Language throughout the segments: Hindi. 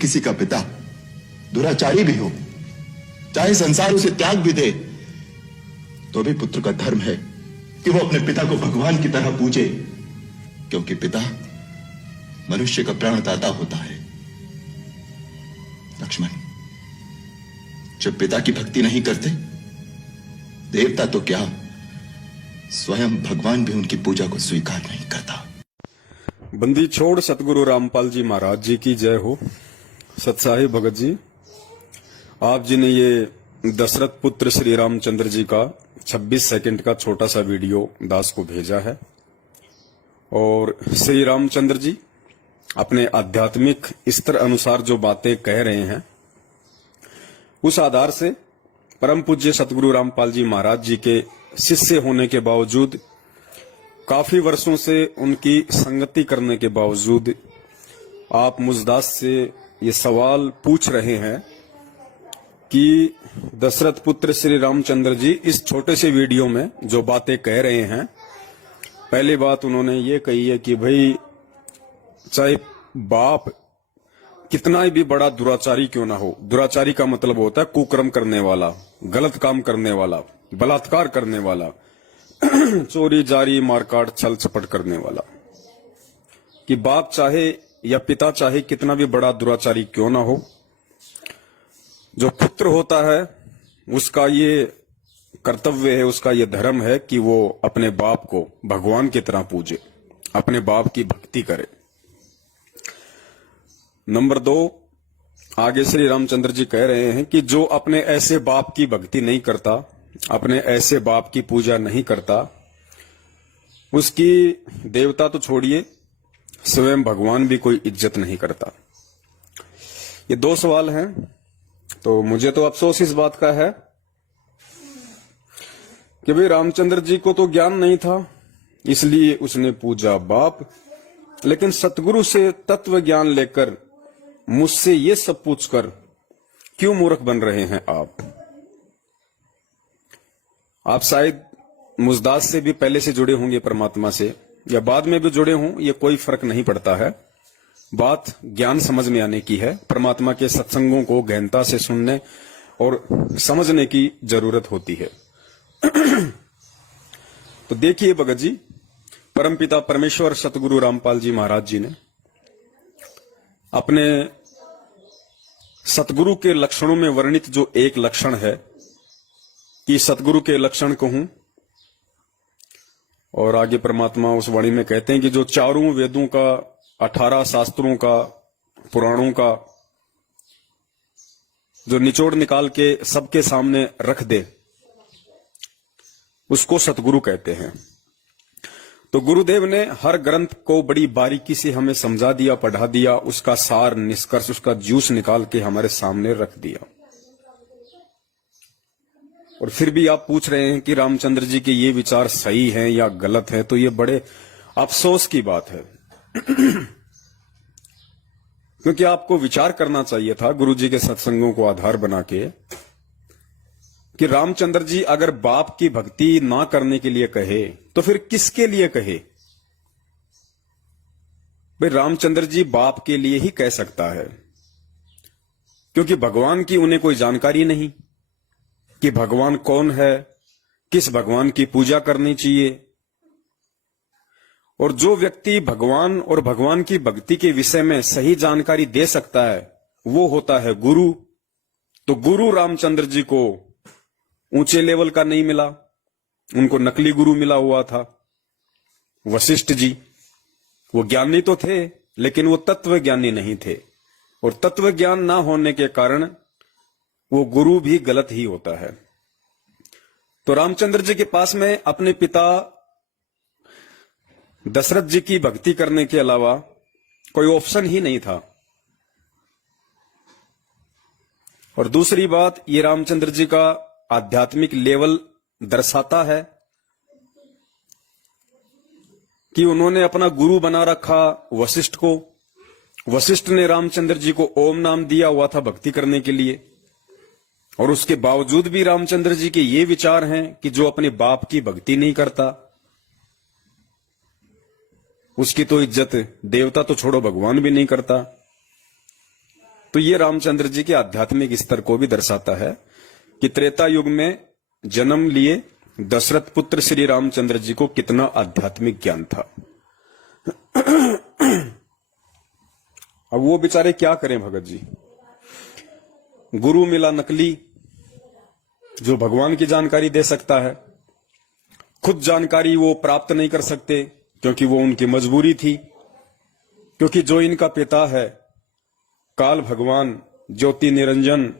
किसी का पिता दुराचारी भी हो, चाहे संसार उसे त्याग भी दे, तो भी पुत्र का धर्म है कि वो अपने पिता को भगवान की तरह पूजे, क्योंकि पिता मनुष्य का प्राणदाता होता है। लक्ष्मण, जब पिता की भक्ति नहीं करते, देवता तो क्या, स्वयं भगवान भी उनकी पूजा को स्वीकार नहीं करता। बंदी छोड़ सतगुरु रामपाल जी महाराज जी की जय हो। सत्साही भगत जी, आप जी ने ये दशरथ पुत्र श्री रामचंद्र जी का 26 सेकंड का छोटा सा वीडियो दास को भेजा है। और श्री रामचंद्र जी अपने आध्यात्मिक स्तर अनुसार जो बातें कह रहे हैं, उस आधार से परम पूज्य सतगुरु रामपाल जी महाराज जी के शिष्य होने के बावजूद, काफी वर्षों से उनकी संगति करने के बावजूद, आप मुझदास से ये सवाल पूछ रहे हैं कि दशरथ पुत्र श्री रामचंद्र जी इस छोटे से वीडियो में जो बातें कह रहे हैं, पहली बात उन्होंने ये कही है कि भाई चाहे बाप कितना ही भी बड़ा दुराचारी क्यों ना हो, दुराचारी का मतलब होता है कुकर्म करने वाला, गलत काम करने वाला, बलात्कार करने वाला, चोरी जारी मारकाट छल चपट करने वाला, कि बाप चाहे या पिता चाहे कितना भी बड़ा दुराचारी क्यों ना हो, जो पुत्र होता है उसका ये कर्तव्य है, उसका ये धर्म है कि वो अपने बाप को भगवान की तरह पूजे, अपने बाप की भक्ति करे। नंबर 2, आगे श्री रामचंद्र जी कह रहे हैं कि जो अपने ऐसे बाप की भक्ति नहीं करता, अपने ऐसे बाप की पूजा नहीं करता, उसकी देवता तो छोड़िए, स्वयं भगवान भी कोई इज्जत नहीं करता। ये 2 सवाल हैं। तो मुझे तो अफसोस इस बात का है कि भाई रामचंद्र जी को तो ज्ञान नहीं था, इसलिए उसने पूजा बाप, लेकिन सतगुरु से तत्व ज्ञान लेकर मुझसे ये सब पूछकर क्यों मूर्ख बन रहे हैं आप शायद मुझदास से भी पहले से जुड़े होंगे परमात्मा से, या बाद में भी जुड़े हों, ये कोई फर्क नहीं पड़ता है। बात ज्ञान समझ में आने की है। परमात्मा के सत्संगों को गहनता से सुनने और समझने की जरूरत होती है। तो देखिए भगत जी, परमपिता परमेश्वर सतगुरु रामपाल जी महाराज जी ने अपने सतगुरु के लक्षणों में वर्णित जो एक लक्षण है कि सतगुरु के लक्षण कहूं, और आगे परमात्मा उस वाणी में कहते हैं कि जो चारों वेदों का, 18 शास्त्रों का, पुराणों का जो निचोड़ निकाल के सबके सामने रख दे, उसको सतगुरु कहते हैं। तो गुरुदेव ने हर ग्रंथ को बड़ी बारीकी से हमें समझा दिया, पढ़ा दिया, उसका सार निष्कर्ष, उसका जूस निकाल के हमारे सामने रख दिया। और फिर भी आप पूछ रहे हैं कि रामचंद्र जी के ये विचार सही हैं या गलत है, तो ये बड़े अफसोस की बात है। क्योंकि आपको विचार करना चाहिए था गुरु जी के सत्संगों को आधार बना के कि रामचंद्र जी अगर बाप की भक्ति ना करने के लिए कहे तो फिर किसके लिए कहे। भाई रामचंद्र जी बाप के लिए ही कह सकता है, क्योंकि भगवान की उन्हें कोई जानकारी नहीं कि भगवान कौन है, किस भगवान की पूजा करनी चाहिए। और जो व्यक्ति भगवान और भगवान की भक्ति के विषय में सही जानकारी दे सकता है वो होता है गुरु। तो गुरु रामचंद्र जी को ऊंचे लेवल का नहीं मिला, उनको नकली गुरु मिला हुआ था, वशिष्ठ जी। वो ज्ञानी तो थे लेकिन वो तत्व ज्ञानी नहीं थे, और तत्व ज्ञान ना होने के कारण वो गुरु भी गलत ही होता है। तो रामचंद्र जी के पास में अपने पिता दशरथ जी की भक्ति करने के अलावा कोई ऑप्शन ही नहीं था। और दूसरी बात, ये रामचंद्र जी का आध्यात्मिक लेवल दर्शाता है कि उन्होंने अपना गुरु बना रखा वशिष्ठ को। वशिष्ठ ने रामचंद्र जी को ओम नाम दिया हुआ था भक्ति करने के लिए, और उसके बावजूद भी रामचंद्र जी के ये विचार हैं कि जो अपने बाप की भक्ति नहीं करता उसकी तो इज्जत देवता तो छोड़ो भगवान भी नहीं करता। तो ये रामचंद्र जी के आध्यात्मिक स्तर को भी दर्शाता है कि त्रेता युग में जन्म लिए दशरथ पुत्र श्री रामचंद्र जी को कितना आध्यात्मिक ज्ञान था। अब वो बेचारे क्या करें भगत जी, गुरु मिला नकली जो भगवान की जानकारी दे सकता है, खुद जानकारी वो प्राप्त नहीं कर सकते क्योंकि वो उनकी मजबूरी थी, क्योंकि जो इनका पिता है काल भगवान ज्योति निरंजन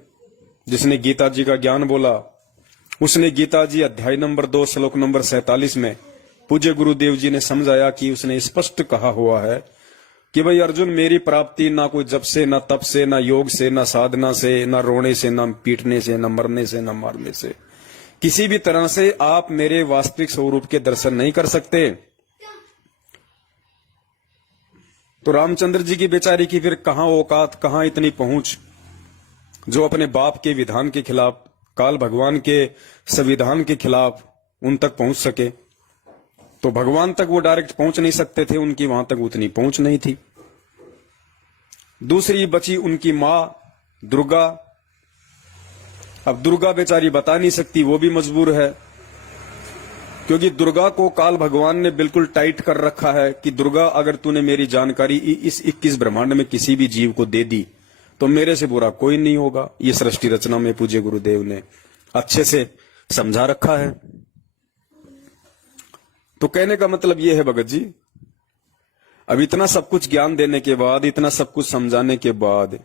जिसने गीता जी का ज्ञान बोला, उसने गीता जी अध्याय नंबर 2 श्लोक नंबर 47 में पूज्य गुरुदेव जी ने समझाया कि उसने स्पष्ट कहा हुआ है कि भाई अर्जुन, मेरी प्राप्ति ना कोई जप से, ना तप से, ना योग से, ना साधना से, ना रोने से, ना पीटने से, ना मरने से, ना मारने से, किसी भी तरह से आप मेरे वास्तविक स्वरूप के दर्शन नहीं कर सकते। तो रामचंद्र जी की बेचारी की फिर कहां औकात, कहां इतनी पहुंच जो अपने बाप के विधान के खिलाफ, काल भगवान के संविधान के खिलाफ उन तक पहुंच सके। तो भगवान तक वो डायरेक्ट पहुंच नहीं सकते थे, उनकी वहां तक उतनी पहुंच नहीं थी। दूसरी बची उनकी मां दुर्गा। अब दुर्गा बेचारी बता नहीं सकती, वो भी मजबूर है, क्योंकि दुर्गा को काल भगवान ने बिल्कुल टाइट कर रखा है कि दुर्गा, अगर तूने मेरी जानकारी इस 21 ब्रह्मांड में किसी भी जीव को दे दी तो मेरे से बुरा कोई नहीं होगा। ये सृष्टि रचना में पूज्य गुरुदेव ने अच्छे से समझा रखा है। तो कहने का मतलब यह है भगत जी, अब इतना सब कुछ ज्ञान देने के बाद, इतना सब कुछ समझाने के बाद,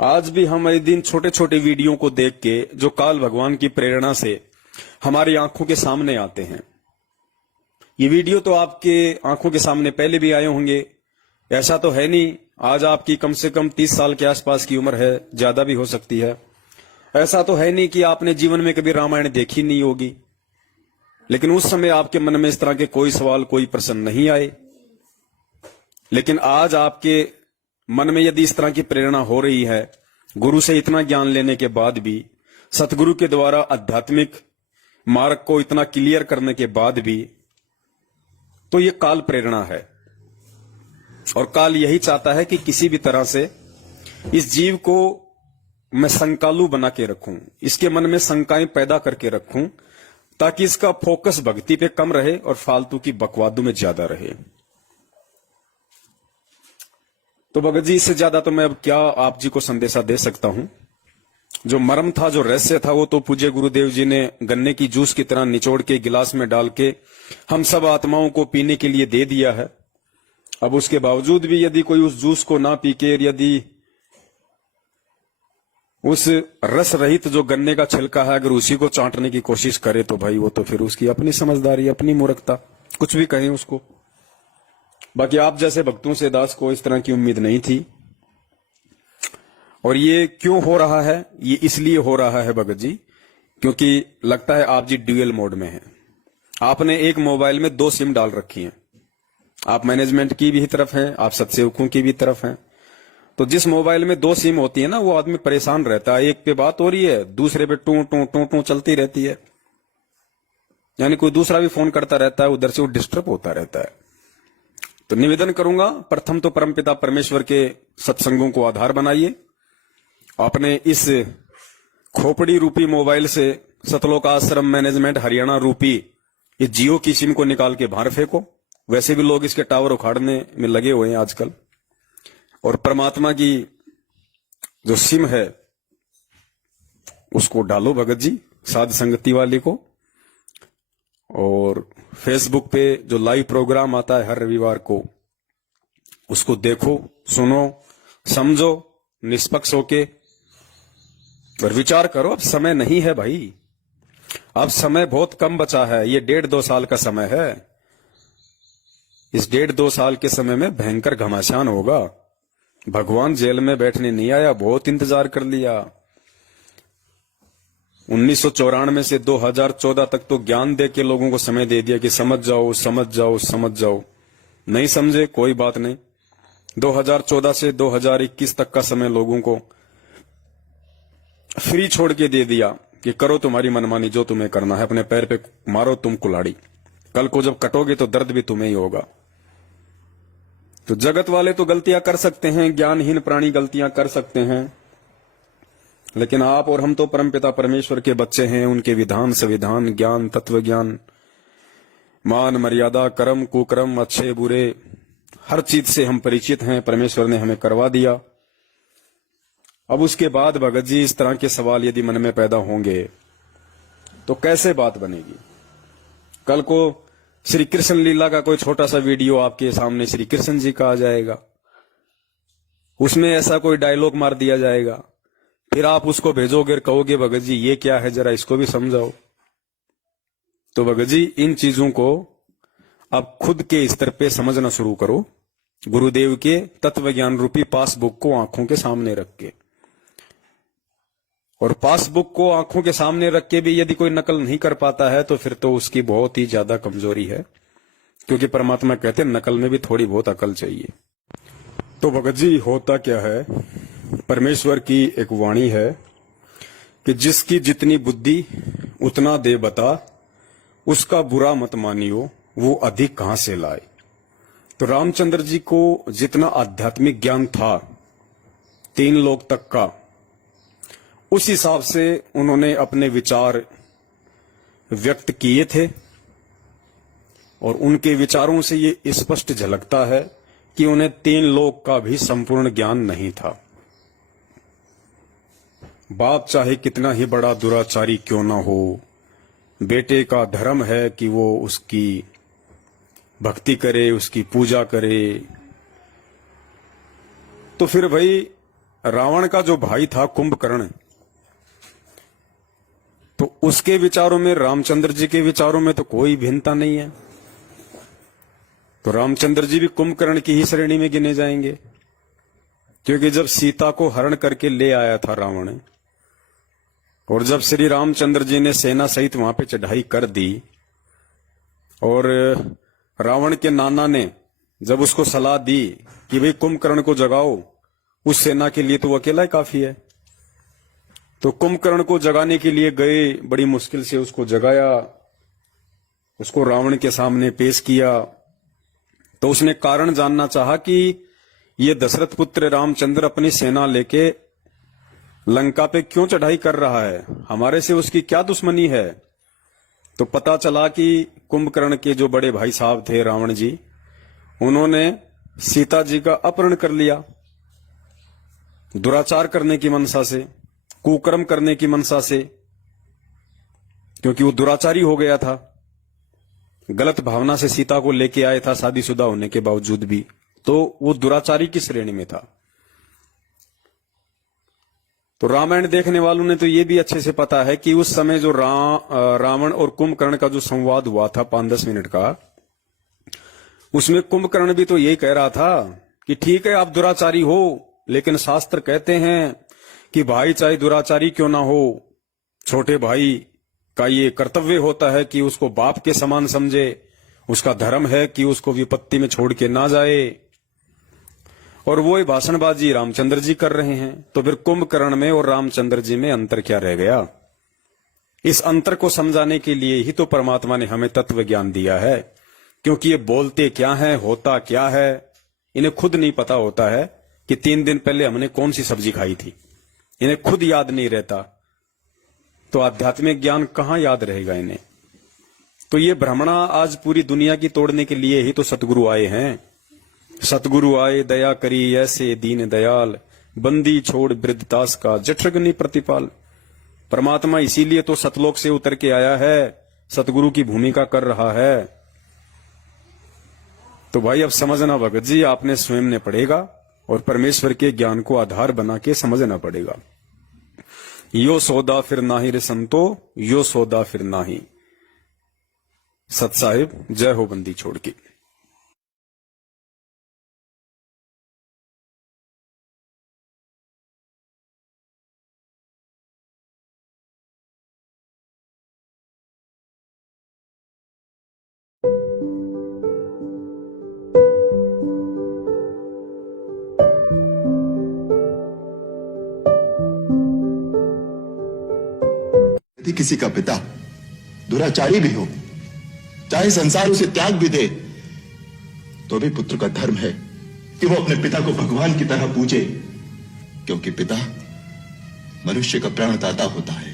आज भी हमारे दिन छोटे छोटे वीडियो को देख के जो काल भगवान की प्रेरणा से हमारी आंखों के सामने आते हैं, ये वीडियो तो आपके आंखों के सामने पहले भी आए होंगे। ऐसा तो है नहीं, आज आपकी कम से कम 30 साल के आसपास की उम्र है, ज्यादा भी हो सकती है। ऐसा तो है नहीं कि आपने जीवन में कभी रामायण देखी नहीं होगी, लेकिन उस समय आपके मन में इस तरह के कोई सवाल, कोई प्रश्न नहीं आए। लेकिन आज आपके मन में यदि इस तरह की प्रेरणा हो रही है, गुरु से इतना ज्ञान लेने के बाद भी, सतगुरु के द्वारा आध्यात्मिक मार्ग को इतना क्लियर करने के बाद भी, तो ये काल प्रेरणा है। और काल यही चाहता है कि किसी भी तरह से इस जीव को मैं शंकालु बना के रखूं, इसके मन में शंकाएं पैदा करके रखूं, ताकि इसका फोकस भक्ति पे कम रहे और फालतू की बकवादों में ज्यादा रहे। तो भगत जी, इससे ज्यादा तो मैं अब क्या आप जी को संदेशा दे सकता हूं। जो मर्म था, जो रहस्य था, वो तो पूज्य गुरुदेव जी ने गन्ने की जूस की तरह निचोड़ के गिलास में डाल के हम सब आत्माओं को पीने के लिए दे दिया है। अब उसके बावजूद भी यदि कोई उस जूस को ना पी के, यदि उस रस रहित जो गन्ने का छिलका है, अगर उसी को चाटने की कोशिश करे, तो भाई वो तो फिर उसकी अपनी समझदारी, अपनी मूर्खता, कुछ भी कहें उसको। बाकी आप जैसे भक्तों से दास को इस तरह की उम्मीद नहीं थी। और ये क्यों हो रहा है? ये इसलिए हो रहा है भगत जी, क्योंकि लगता है आप जी ड्यूअल मोड में हैं। आपने एक मोबाइल में 2 सिम डाल रखी हैं। आप मैनेजमेंट की भी तरफ हैं, आप सत्सेवकों की भी तरफ हैं। तो जिस मोबाइल में 2 सिम होती है ना, वो आदमी परेशान रहता है। एक पे बात हो रही है, दूसरे पे टू टू टू टू चलती रहती है, यानी कोई दूसरा भी फोन करता रहता है, उधर से वो डिस्टर्ब होता रहता है। तो निवेदन करूंगा, प्रथम तो परमपिता परमेश्वर के सत्संगों को आधार बनाइए। आपने इस खोपड़ी रूपी मोबाइल से सतलोक आश्रम मैनेजमेंट हरियाणा रूपी इस जियो की सिम को निकाल के बाहर फेंको। वैसे भी लोग इसके टावर उखाड़ने में लगे हुए हैं आजकल। और परमात्मा की जो सिम है उसको डालो भगत जी, साध संगति वाली को। और फेसबुक पे जो लाइव प्रोग्राम आता है हर रविवार को, उसको देखो, सुनो, समझो निष्पक्ष होके और विचार करो। अब समय नहीं है भाई, अब समय बहुत कम बचा है। ये 1.5-2 साल का समय है। इस 1.5-2 साल के समय में भयंकर घमासान होगा। भगवान जेल में बैठने नहीं आया, बहुत इंतजार कर लिया। 1994 से 2014 तक तो ज्ञान दे के लोगों को समय दे दिया कि समझ जाओ समझ जाओ समझ जाओ। नहीं समझे कोई बात नहीं। 2014 से 2021 तक का समय लोगों को फ्री छोड़ के दे दिया कि करो तुम्हारी मनमानी, जो तुम्हें करना है, अपने पैर पे मारो तुम कुल्हाड़ी। कल को जब कटोगे तो दर्द भी तुम्हें ही होगा। तो जगत वाले तो गलतियां कर सकते हैं, ज्ञानहीन प्राणी गलतियां कर सकते हैं, लेकिन आप और हम तो परमपिता परमेश्वर के बच्चे हैं। उनके विधान संविधान ज्ञान तत्व ज्ञान मान मर्यादा कर्म कुकर्म अच्छे बुरे हर चीज से हम परिचित हैं। परमेश्वर ने हमें करवा दिया। अब उसके बाद भगत जी इस तरह के सवाल यदि मन में पैदा होंगे तो कैसे बात बनेगी। कल को श्री कृष्ण लीला का कोई छोटा सा वीडियो आपके सामने श्री कृष्ण जी का आ जाएगा, उसमें ऐसा कोई डायलॉग मार दिया जाएगा, फिर आप उसको भेजोगे और कहोगे भगत जी ये क्या है, जरा इसको भी समझाओ। तो भगत जी इन चीजों को अब खुद के स्तर पे समझना शुरू करो, गुरुदेव के तत्व ज्ञान रूपी पासबुक को आंखों के सामने रख के। और पासबुक को आंखों के सामने रख के भी यदि कोई नकल नहीं कर पाता है तो फिर तो उसकी बहुत ही ज्यादा कमजोरी है, क्योंकि परमात्मा कहते हैं नकल में भी थोड़ी बहुत अकल चाहिए। तो भगत जी होता क्या है, परमेश्वर की एक वाणी है कि जिसकी जितनी बुद्धि उतना दे बता, उसका बुरा मत मानियो, वो अधिक कहां से लाए। तो रामचंद्र जी को जितना आध्यात्मिक ज्ञान था 3 लोक तक का, उस हिसाब से उन्होंने अपने विचार व्यक्त किए थे। और उनके विचारों से ये स्पष्ट झलकता है कि उन्हें 3 लोक का भी संपूर्ण ज्ञान नहीं था। बाप चाहे कितना ही बड़ा दुराचारी क्यों ना हो, बेटे का धर्म है कि वो उसकी भक्ति करे, उसकी पूजा करे। तो फिर भाई रावण का जो भाई था कुंभकर्ण, तो उसके विचारों में रामचंद्र जी के विचारों में तो कोई भिन्नता नहीं है। तो रामचंद्र जी भी कुंभकर्ण की ही श्रेणी में गिने जाएंगे, क्योंकि जब सीता को हरण करके ले आया था रावण, और जब श्री रामचंद्र जी ने सेना सहित वहां पे चढ़ाई कर दी, और रावण के नाना ने जब उसको सलाह दी कि भाई कुंभकर्ण को जगाओ, उस सेना के लिए तो वो अकेला ही काफी है। तो कुंभकर्ण को जगाने के लिए गए, बड़ी मुश्किल से उसको जगाया, उसको रावण के सामने पेश किया। तो उसने कारण जानना चाहा कि ये दशरथ पुत्र रामचंद्र अपनी सेना लेके लंका पे क्यों चढ़ाई कर रहा है, हमारे से उसकी क्या दुश्मनी है। तो पता चला कि कुंभकर्ण के जो बड़े भाई साहब थे रावण जी, उन्होंने सीता जी का अपहरण कर लिया, दुराचार करने की मनसा से, कुकर्म करने की मनसा से, क्योंकि वो दुराचारी हो गया था। गलत भावना से सीता को लेके आया था, शादीशुदा होने के बावजूद भी, तो वो दुराचारी की श्रेणी में था। तो रामायण देखने वालों ने तो ये भी अच्छे से पता है कि उस समय जो रावण और कुंभकर्ण का जो संवाद हुआ था 5-10 मिनट का, उसमें कुंभकर्ण भी तो यही कह रहा था कि ठीक है आप दुराचारी हो, लेकिन शास्त्र कहते हैं कि भाई चाहे दुराचारी क्यों ना हो, छोटे भाई का ये कर्तव्य होता है कि उसको बाप के समान समझे, उसका धर्म है कि उसको विपत्ति में छोड़ के ना जाए। और वो भाषणबाजी रामचंद्र जी कर रहे हैं। तो फिर कुंभकर्ण में और रामचंद्र जी में अंतर क्या रह गया। इस अंतर को समझाने के लिए ही तो परमात्मा ने हमें तत्व ज्ञान दिया है, क्योंकि ये बोलते क्या है, होता क्या है, इन्हें खुद नहीं पता होता है कि 3 दिन पहले हमने कौन सी सब्जी खाई थी, इन्हें खुद याद नहीं रहता, तो आध्यात्मिक ज्ञान कहां याद रहेगा इन्हें। तो ये भ्रमणा आज पूरी दुनिया की तोड़ने के लिए ही तो सतगुरु आए हैं। सतगुरु आए दया करी ऐसे दीन दयाल, बंदी छोड़ वृद्धदास का जठरग्नि प्रतिपाल। परमात्मा इसीलिए तो सतलोक से उतर के आया है, सतगुरु की भूमिका कर रहा है। तो भाई अब समझना भगत जी, आपने स्वयं ने पढ़ेगा और परमेश्वर के ज्ञान को आधार बना के समझना पड़ेगा। यो सौदा फिर नाही रे संतो, यो सौदा फिर नाही। सत साहिब जय हो बंदी छोड़ की। यदि किसी का पिता दुराचारी भी हो, चाहे संसार उसे त्याग भी दे, तो भी पुत्र का धर्म है कि वो अपने पिता को भगवान की तरह पूजे, क्योंकि पिता मनुष्य का प्राणदाता होता है।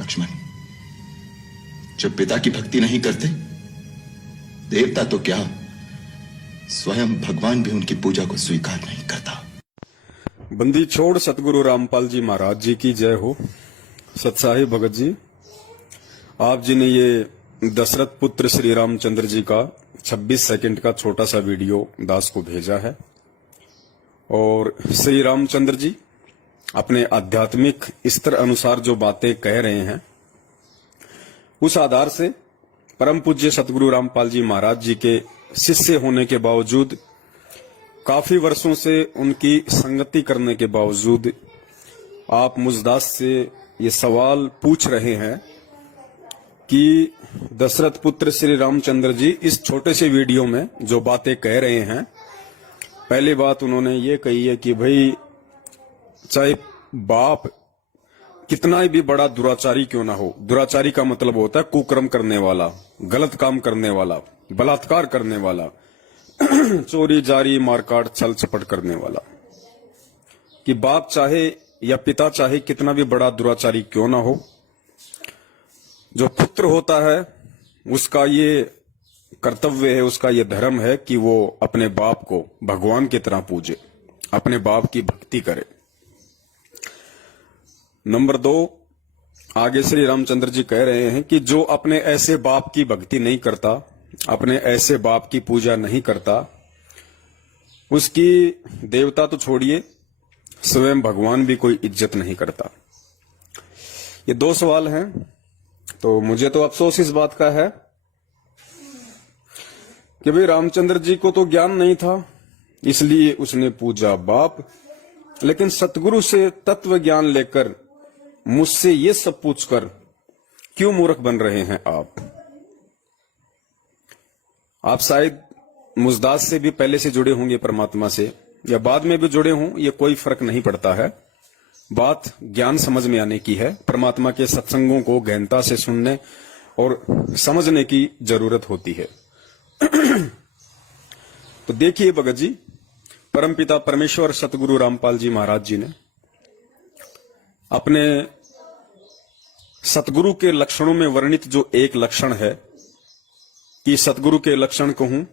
लक्ष्मण, जब पिता की भक्ति नहीं करते, देवता तो क्या, स्वयं भगवान भी उनकी पूजा को स्वीकार नहीं करता। बंदी छोड़ सतगुरु रामपाल जी महाराज जी की जय हो। सत्साही भगत जी, आप जी ने ये दशरथ पुत्र श्री रामचंद्र जी का 26 सेकंड का छोटा सा वीडियो दास को भेजा है। और श्री रामचंद्र जी अपने आध्यात्मिक स्तर अनुसार जो बातें कह रहे हैं, उस आधार से परम पूज्य सतगुरु रामपाल जी महाराज जी के शिष्य होने के बावजूद, काफी वर्षों से उनकी संगति करने के बावजूद, आप मुझदास से ये सवाल पूछ रहे हैं कि दशरथ पुत्र श्री रामचंद्र जी इस छोटे से वीडियो में जो बातें कह रहे हैं, पहली बात उन्होंने ये कही है कि भाई चाहे बाप कितना भी बड़ा दुराचारी क्यों ना हो, दुराचारी का मतलब होता है कुकर्म करने वाला, गलत काम करने वाला, बलात्कार करने वाला, चोरी जारी मारकाट छल छपट करने वाला, कि बाप चाहे या पिता चाहे कितना भी बड़ा दुराचारी क्यों ना हो, जो पुत्र होता है उसका ये कर्तव्य है, उसका ये धर्म है कि वो अपने बाप को भगवान की तरह पूजे, अपने बाप की भक्ति करे। नंबर 2, आगे श्री रामचंद्र जी कह रहे हैं कि जो अपने ऐसे बाप की भक्ति नहीं करता, अपने ऐसे बाप की पूजा नहीं करता, उसकी देवता तो छोड़िए, स्वयं भगवान भी कोई इज्जत नहीं करता। ये 2 सवाल हैं। तो मुझे तो अफसोस इस बात का है कि भाई रामचंद्र जी को तो ज्ञान नहीं था, इसलिए उसने पूजा बाप, लेकिन सतगुरु से तत्व ज्ञान लेकर मुझसे ये सब पूछकर क्यों मूर्ख बन रहे हैं आप शायद मुझदास से भी पहले से जुड़े होंगे परमात्मा से, या बाद में भी जुड़े हों, ये कोई फर्क नहीं पड़ता है। बात ज्ञान समझ में आने की है। परमात्मा के सत्संगों को गहनता से सुनने और समझने की जरूरत होती है। तो देखिए भगत जी, परमपिता परमेश्वर सतगुरु रामपाल जी महाराज जी ने अपने सतगुरु के लक्षणों में वर्णित जो एक लक्षण है कि सतगुरु के लक्षण कहूं,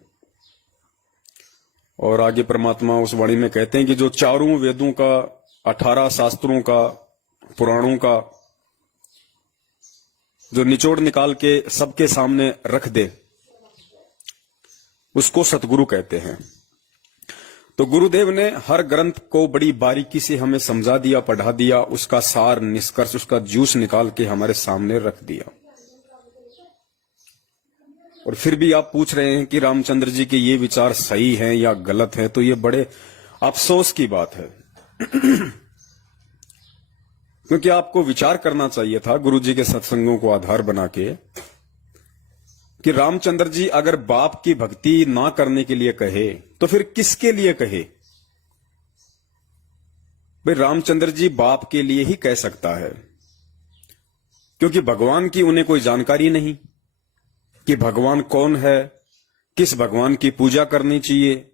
और आगे परमात्मा उस वाणी में कहते हैं कि जो चारों वेदों का, 18 शास्त्रों का, पुराणों का जो निचोड़ निकाल के सबके सामने रख दे, उसको सतगुरु कहते हैं। तो गुरुदेव ने हर ग्रंथ को बड़ी बारीकी से हमें समझा दिया, पढ़ा दिया, उसका सार निष्कर्ष, उसका जूस निकाल के हमारे सामने रख दिया। और फिर भी आप पूछ रहे हैं कि रामचंद्र जी के ये विचार सही हैं या गलत हैं, तो ये बड़े अफसोस की बात है। क्योंकि आपको विचार करना चाहिए था गुरु जी के सत्संगों को आधार बना के कि रामचंद्र जी अगर बाप की भक्ति ना करने के लिए कहे तो फिर किसके लिए कहे। भाई रामचंद्र जी बाप के लिए ही कह सकता है, क्योंकि भगवान की उन्हें कोई जानकारी नहीं कि भगवान कौन है, किस भगवान की पूजा करनी चाहिए।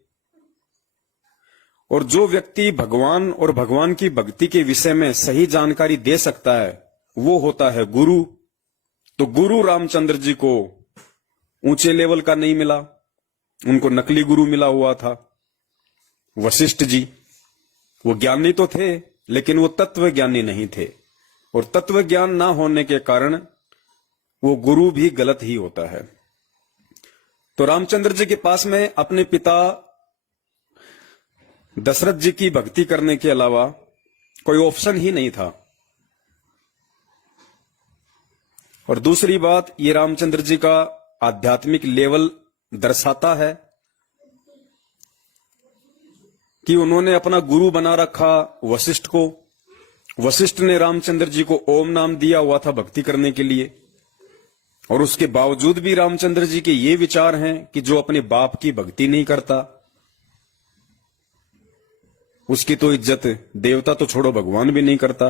और जो व्यक्ति भगवान और भगवान की भक्ति के विषय में सही जानकारी दे सकता है वो होता है गुरु। तो गुरु रामचंद्र जी को ऊंचे लेवल का नहीं मिला, उनको नकली गुरु मिला हुआ था, वशिष्ठ जी। वो ज्ञानी तो थे लेकिन वो तत्व ज्ञानी नहीं थे, और तत्व ज्ञान ना होने के कारण वो गुरु भी गलत ही होता है। तो रामचंद्र जी के पास में अपने पिता दशरथ जी की भक्ति करने के अलावा कोई ऑप्शन ही नहीं था। और दूसरी बात, ये रामचंद्र जी का आध्यात्मिक लेवल दर्शाता है कि उन्होंने अपना गुरु बना रखा वशिष्ठ को। वशिष्ठ ने रामचंद्र जी को ओम नाम दिया हुआ था भक्ति करने के लिए, और उसके बावजूद भी रामचंद्र जी के ये विचार हैं कि जो अपने बाप की भक्ति नहीं करता उसकी तो इज्जत देवता तो छोड़ो भगवान भी नहीं करता।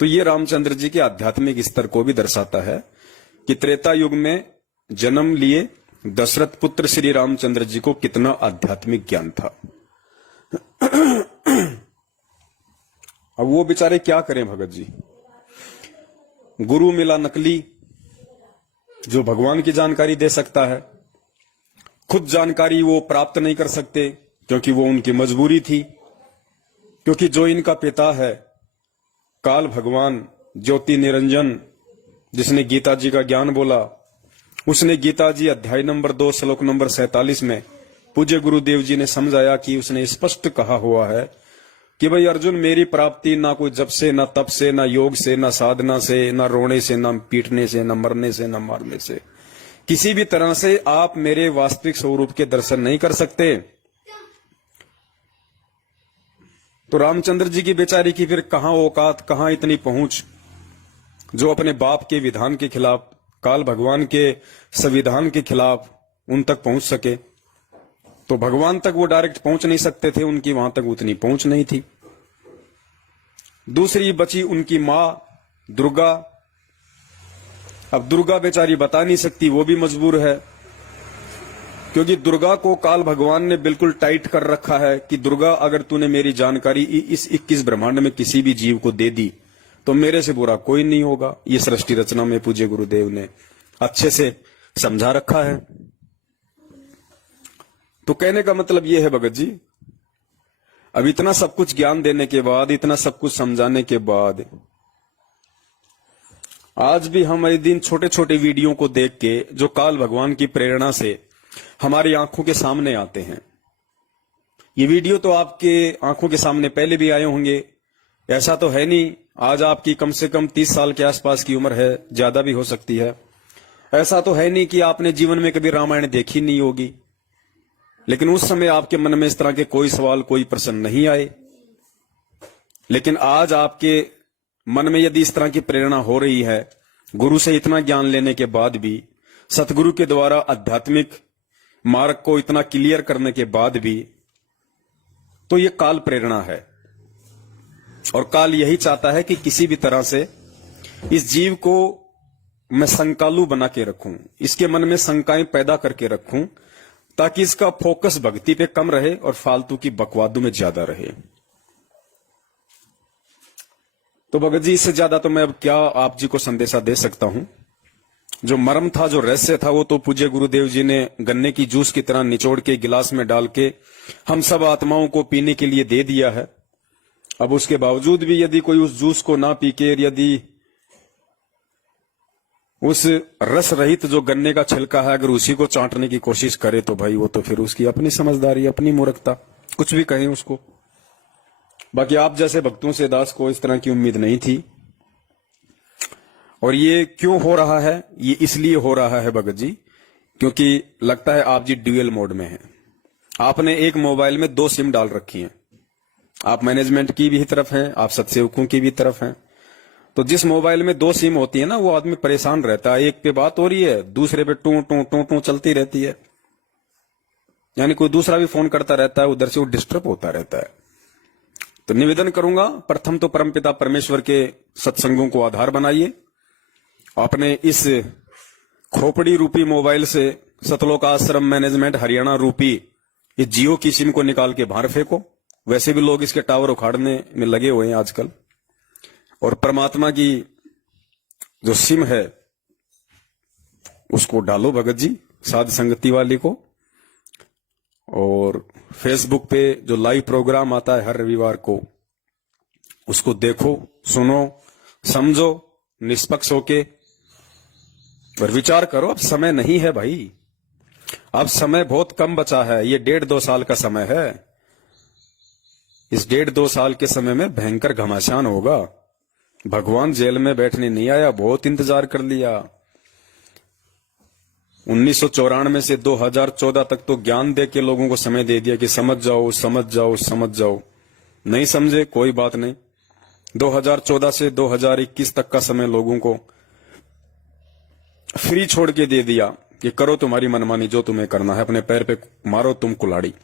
तो ये रामचंद्र जी के आध्यात्मिक स्तर को भी दर्शाता है कि त्रेता युग में जन्म लिए दशरथ पुत्र श्री रामचंद्र जी को कितना आध्यात्मिक ज्ञान था। अब वो बेचारे क्या करें भगत जी, गुरु मिला नकली जो भगवान की जानकारी दे सकता है, खुद जानकारी वो प्राप्त नहीं कर सकते क्योंकि वो उनकी मजबूरी थी। क्योंकि जो इनका पिता है काल भगवान ज्योति निरंजन, जिसने गीता जी का ज्ञान बोला, उसने गीता जी अध्याय नंबर 2 श्लोक नंबर 47 में पूज्य गुरुदेव जी ने समझाया कि उसने स्पष्ट कहा हुआ है कि भाई अर्जुन, मेरी प्राप्ति ना कोई जप से, ना तप से, ना योग से, ना साधना से, ना रोने से, ना पीटने से, ना मरने से, ना मारने से, किसी भी तरह से आप मेरे वास्तविक स्वरूप के दर्शन नहीं कर सकते। तो रामचंद्र जी की बेचारी की फिर कहां औकात, कहां इतनी पहुंच जो अपने बाप के विधान के खिलाफ, काल भगवान के संविधान के खिलाफ उन तक पहुंच सके। तो भगवान तक वो डायरेक्ट पहुंच नहीं सकते थे, उनकी वहां तक उतनी पहुंच नहीं थी। दूसरी बची उनकी मां दुर्गा। अब दुर्गा बेचारी बता नहीं सकती, वो भी मजबूर है, क्योंकि दुर्गा को काल भगवान ने बिल्कुल टाइट कर रखा है कि दुर्गा, अगर तूने मेरी जानकारी इस 21 ब्रह्मांड में किसी भी जीव को दे दी तो मेरे से बुरा कोई नहीं होगा। ये सृष्टि रचना में पूज्य गुरुदेव ने अच्छे से समझा रखा है। तो कहने का मतलब यह है भगत जी, अब इतना सब कुछ ज्ञान देने के बाद, इतना सब कुछ समझाने के बाद, आज भी हम एक दिन छोटे छोटे वीडियो को देख के जो काल भगवान की प्रेरणा से हमारी आंखों के सामने आते हैं, ये वीडियो तो आपके आंखों के सामने पहले भी आए होंगे। ऐसा तो है नहीं, आज आपकी कम से कम 30 साल के आसपास की उम्र है, ज्यादा भी हो सकती है। ऐसा तो है नहीं कि आपने जीवन में कभी रामायण देखी नहीं होगी, लेकिन उस समय आपके मन में इस तरह के कोई सवाल, कोई प्रश्न नहीं आए। लेकिन आज आपके मन में यदि इस तरह की प्रेरणा हो रही है, गुरु से इतना ज्ञान लेने के बाद भी, सतगुरु के द्वारा आध्यात्मिक मार्ग को इतना क्लियर करने के बाद भी, तो ये काल प्रेरणा है। और काल यही चाहता है कि किसी भी तरह से इस जीव को मैं संकालू बना के रखूं, इसके मन में शंकाएं पैदा करके रखूं, ताकि इसका फोकस भक्ति पे कम रहे और फालतू की बकवादों में ज्यादा रहे। तो भगत जी, इससे ज्यादा तो मैं अब क्या आप जी को संदेशा दे सकता हूं। जो मर्म था, जो रहस्य था, वो तो पूज्य गुरुदेव जी ने गन्ने की जूस की तरह निचोड़ के गिलास में डाल के हम सब आत्माओं को पीने के लिए दे दिया है। अब उसके बावजूद भी यदि कोई उस जूस को ना पी के, यदि उस रस रहित जो गन्ने का छिलका है, अगर उसी को चाटने की कोशिश करे, तो भाई वो तो फिर उसकी अपनी समझदारी, अपनी मूर्खता, कुछ भी कहें उसको। बाकी आप जैसे भक्तों से दास को इस तरह की उम्मीद नहीं थी। और ये क्यों हो रहा है? ये इसलिए हो रहा है भगत जी, क्योंकि लगता है आप जी ड्यूअल मोड में हैं। आपने एक मोबाइल में 2 सिम डाल रखी हैं। आप मैनेजमेंट की भी तरफ हैं, आप सत्सेवकों की भी तरफ हैं। तो जिस मोबाइल में 2 सिम होती है ना, वो आदमी परेशान रहता है। एक पे बात हो रही है, दूसरे पे टू टू टू टू चलती रहती है, यानी कोई दूसरा भी फोन करता रहता है, उधर से वो डिस्टर्ब होता रहता है। तो निवेदन करूंगा, प्रथम तो परमपिता परमेश्वर के सत्संगों को आधार बनाइए। आपने इस खोपड़ी रूपी मोबाइल से सतलोक आश्रम मैनेजमेंट हरियाणा रूपी इस जियो की सिम को निकाल के बाहर फेंको। वैसे भी लोग इसके टावर उखाड़ने में लगे हुए हैं आजकल। और परमात्मा की जो सिम है उसको डालो भगत जी, साध संगति वाली को। और फेसबुक पे जो लाइव प्रोग्राम आता है हर रविवार को, उसको देखो, सुनो, समझो, निष्पक्ष होके और विचार करो। अब समय नहीं है भाई, अब समय बहुत कम बचा है। ये 1.5-2 साल का समय है। इस 1.5-2 साल के समय में भयंकर घमासान होगा। भगवान जेल में बैठने नहीं आया, बहुत इंतजार कर लिया। 1994 से 2014 तक तो ज्ञान दे के लोगों को समय दे दिया कि समझ जाओ समझ जाओ समझ जाओ। नहीं समझे, कोई बात नहीं। 2014 से 2021 तक का समय लोगों को फ्री छोड़ के दे दिया कि करो तुम्हारी मनमानी, जो तुम्हें करना है, अपने पैर पे मारो तुम कुल्हाड़ी।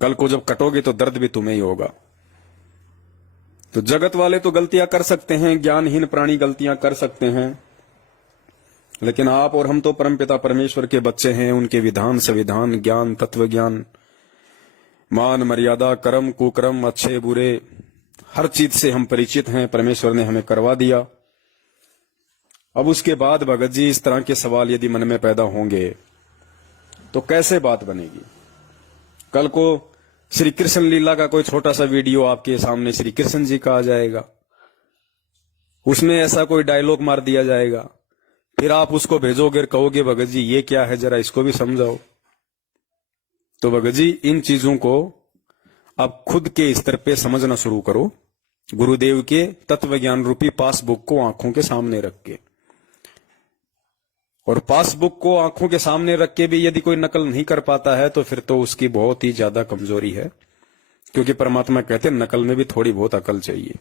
कल को जब कटोगे तो दर्द भी तुम्हें ही होगा। तो जगत वाले तो गलतियां कर सकते हैं, ज्ञानहीन प्राणी गलतियां कर सकते हैं, लेकिन आप और हम तो परमपिता परमेश्वर के बच्चे हैं। उनके विधान, संविधान, ज्ञान, तत्व ज्ञान, मान, मर्यादा, कर्म, कुकर्म, अच्छे बुरे, हर चीज से हम परिचित हैं। परमेश्वर ने हमें करवा दिया। अब उसके बाद भगत जी इस तरह के सवाल यदि मन में पैदा होंगे तो कैसे बात बनेगी? कल को श्री कृष्ण लीला का कोई छोटा सा वीडियो आपके सामने श्री कृष्ण जी का आ जाएगा, उसमें ऐसा कोई डायलॉग मार दिया जाएगा, फिर आप उसको भेजोगे और कहोगे भगत जी ये क्या है, जरा इसको भी समझाओ। तो भगत जी इन चीजों को आप खुद के स्तर पे समझना शुरू करो, गुरुदेव के तत्व ज्ञान रूपी पासबुक को आंखों के सामने रख के। और पासबुक को आंखों के सामने रख के भी यदि कोई नकल नहीं कर पाता है तो फिर तो उसकी बहुत ही ज्यादा कमजोरी है, क्योंकि परमात्मा कहते हैं नकल में भी थोड़ी बहुत अकल चाहिए।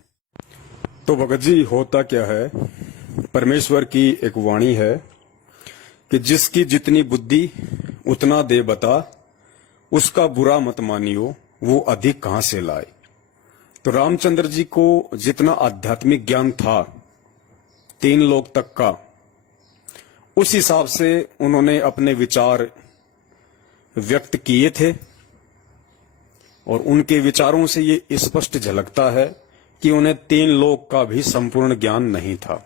तो भगत जी होता क्या है, परमेश्वर की एक वाणी है कि जिसकी जितनी बुद्धि उतना दे बता, उसका बुरा मत मानियो, वो अधिक कहां से लाए। तो रामचंद्र जी को जितना आध्यात्मिक ज्ञान था 3 लोक तक का, उस हिसाब से उन्होंने अपने विचार व्यक्त किए थे। और उनके विचारों से ये स्पष्ट झलकता है कि उन्हें 3 लोक का भी संपूर्ण ज्ञान नहीं था।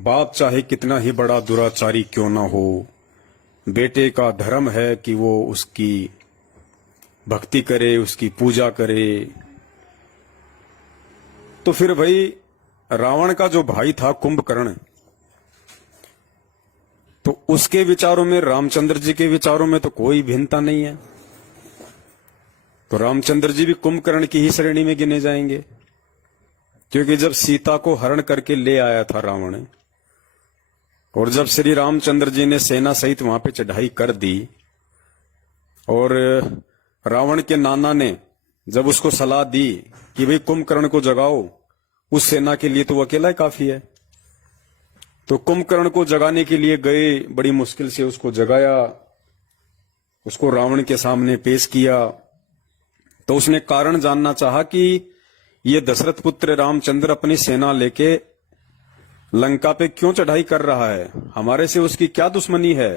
बाप चाहे कितना ही बड़ा दुराचारी क्यों ना हो, बेटे का धर्म है कि वो उसकी भक्ति करे, उसकी पूजा करे। तो फिर भाई रावण का जो भाई था कुंभकर्ण, तो उसके विचारों में रामचंद्र जी के विचारों में तो कोई भिन्नता नहीं है। तो रामचंद्र जी भी कुंभकर्ण की ही श्रेणी में गिने जाएंगे, क्योंकि जब सीता को हरण करके ले आया था रावण, और जब श्री रामचंद्र जी ने सेना सहित वहां पे चढ़ाई कर दी, और रावण के नाना ने जब उसको सलाह दी कि भाई कुंभकर्ण को जगाओ, उस सेना के लिए तो वो अकेला ही काफी है। तो कुंभकर्ण को जगाने के लिए गए, बड़ी मुश्किल से उसको जगाया, उसको रावण के सामने पेश किया। तो उसने कारण जानना चाहा कि ये दशरथ पुत्र रामचंद्र अपनी सेना लेके लंका पे क्यों चढ़ाई कर रहा है, हमारे से उसकी क्या दुश्मनी है।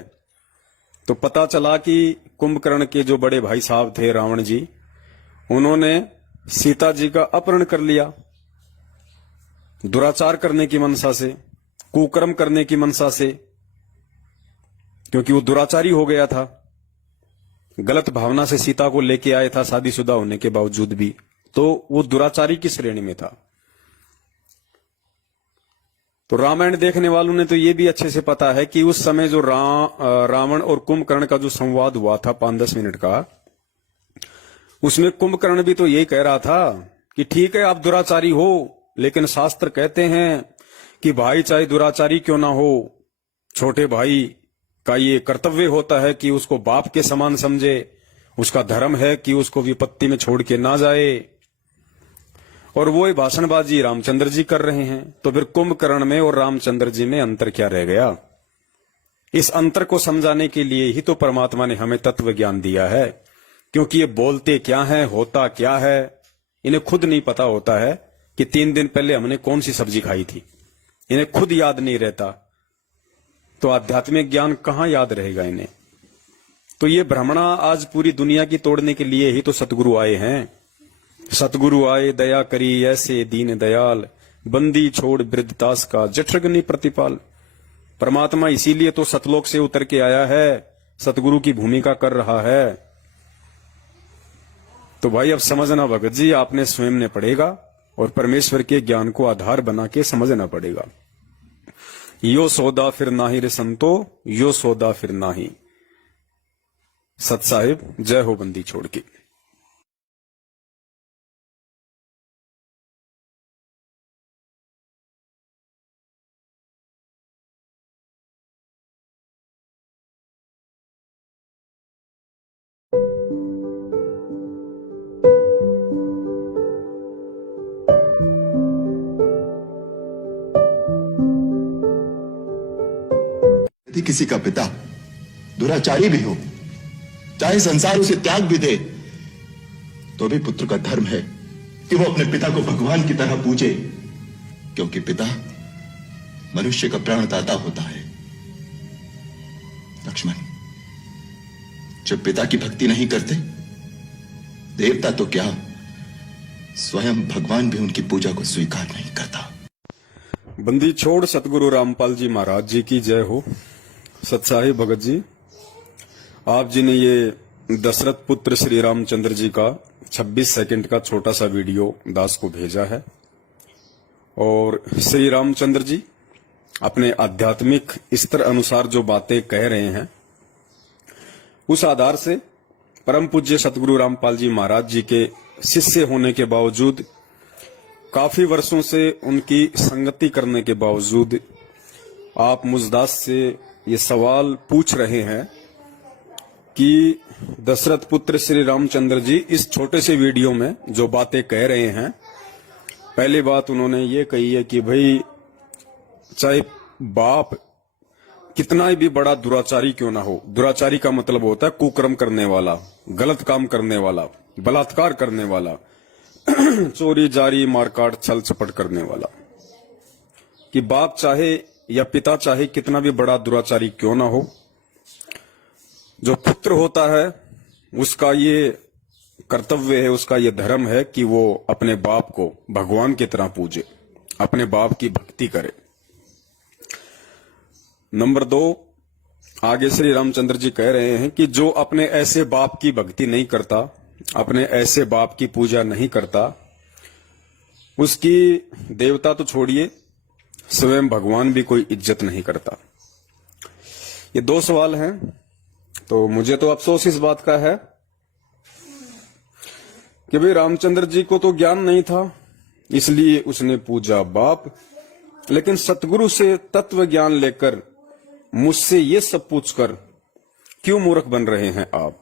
तो पता चला कि कुंभकर्ण के जो बड़े भाई साहब थे रावण जी, उन्होंने सीता जी का अपहरण कर लिया, दुराचार करने की मनसा से, कुकर्म करने की मनसा से, क्योंकि वो दुराचारी हो गया था, गलत भावना से सीता को लेके आया था शादीशुदा होने के बावजूद भी, तो वो दुराचारी की श्रेणी में था। तो रामायण देखने वालों ने तो ये भी अच्छे से पता है कि उस समय जो रावण और कुंभकर्ण का जो संवाद हुआ था 5-10 मिनट का, उसमें कुंभकर्ण भी तो यही कह रहा था कि ठीक है आप दुराचारी हो, लेकिन शास्त्र कहते हैं कि भाई चाहे दुराचारी क्यों ना हो, छोटे भाई का ये कर्तव्य होता है कि उसको बाप के समान समझे, उसका धर्म है कि उसको विपत्ति में छोड़ के ना जाए। और वो भाषणबाजी रामचंद्र जी कर रहे हैं। तो फिर कुंभकर्ण में और रामचंद्र जी में अंतर क्या रह गया? इस अंतर को समझाने के लिए ही तो परमात्मा ने हमें तत्व ज्ञान दिया है, क्योंकि ये बोलते क्या है, होता क्या है, इन्हें खुद नहीं पता होता है कि 3 दिन पहले हमने कौन सी सब्जी खाई थी, इन्हें खुद याद नहीं रहता, तो आध्यात्मिक ज्ञान कहां याद रहेगा इन्हें। तो ये भ्रमणा आज पूरी दुनिया की तोड़ने के लिए ही तो सतगुरु आए हैं। सतगुरु आए दया करी ऐसे दीन दयाल, बंदी छोड़ वृद्धतास का जठरग्नि प्रतिपाल। परमात्मा इसीलिए तो सतलोक से उतर के आया है, सतगुरु की भूमिका कर रहा है। तो भाई अब समझना भगत जी, आपने स्वयं ने पढ़ेगा और परमेश्वर के ज्ञान को आधार बना के समझना पड़ेगा। यो सौदा फिर नाही रे संतो, यो सौदा फिर नाही। सत साहिब जय हो बंदी छोड़ के। यदि किसी का पिता दुराचारी भी हो, चाहे संसार उसे त्याग भी दे, तो भी पुत्र का धर्म है कि वो अपने पिता को भगवान की तरह पूजे, क्योंकि पिता मनुष्य का प्राणदाता होता है। लक्ष्मण, जब पिता की भक्ति नहीं करते, देवता तो क्या, स्वयं भगवान भी उनकी पूजा को स्वीकार नहीं करता। बंदी छोड़ सतगुरु रामपाल जी महाराज जी की जय हो। सत्साही भगत जी, आप जी ने ये दशरथ पुत्र श्री रामचंद्र जी का 26 सेकंड का छोटा सा वीडियो दास को भेजा है। और श्री रामचंद्र जी अपने आध्यात्मिक स्तर अनुसार जो बातें कह रहे हैं, उस आधार से परम पूज्य सतगुरु रामपाल जी महाराज जी के शिष्य होने के बावजूद, काफी वर्षों से उनकी संगति करने के बावजूद, आप मुझदास से ये सवाल पूछ रहे हैं कि दशरथ पुत्र श्री रामचंद्र जी इस छोटे से वीडियो में जो बातें कह रहे हैं, पहली बात उन्होंने ये कही है कि भाई चाहे बाप कितना ही भी बड़ा दुराचारी क्यों ना हो, दुराचारी का मतलब होता है कुकर्म करने वाला, गलत काम करने वाला, बलात्कार करने वाला, चोरी जारी मारकाट छल चपट करने वाला, कि बाप चाहे या पिता चाहे कितना भी बड़ा दुराचारी क्यों ना हो, जो पुत्र होता है उसका ये कर्तव्य है, उसका ये धर्म है कि वो अपने बाप को भगवान की तरह पूजे, अपने बाप की भक्ति करे। नंबर 2, आगे श्री रामचंद्र जी कह रहे हैं कि जो अपने ऐसे बाप की भक्ति नहीं करता, अपने ऐसे बाप की पूजा नहीं करता, उसकी देवता तो छोड़िए, स्वयं भगवान भी कोई इज्जत नहीं करता। ये 2 सवाल हैं। तो मुझे तो अफसोस इस बात का है कि भाई रामचंद्र जी को तो ज्ञान नहीं था, इसलिए उसने पूजा बाप, लेकिन सतगुरु से तत्व ज्ञान लेकर मुझसे ये सब पूछकर क्यों मूर्ख बन रहे हैं आप?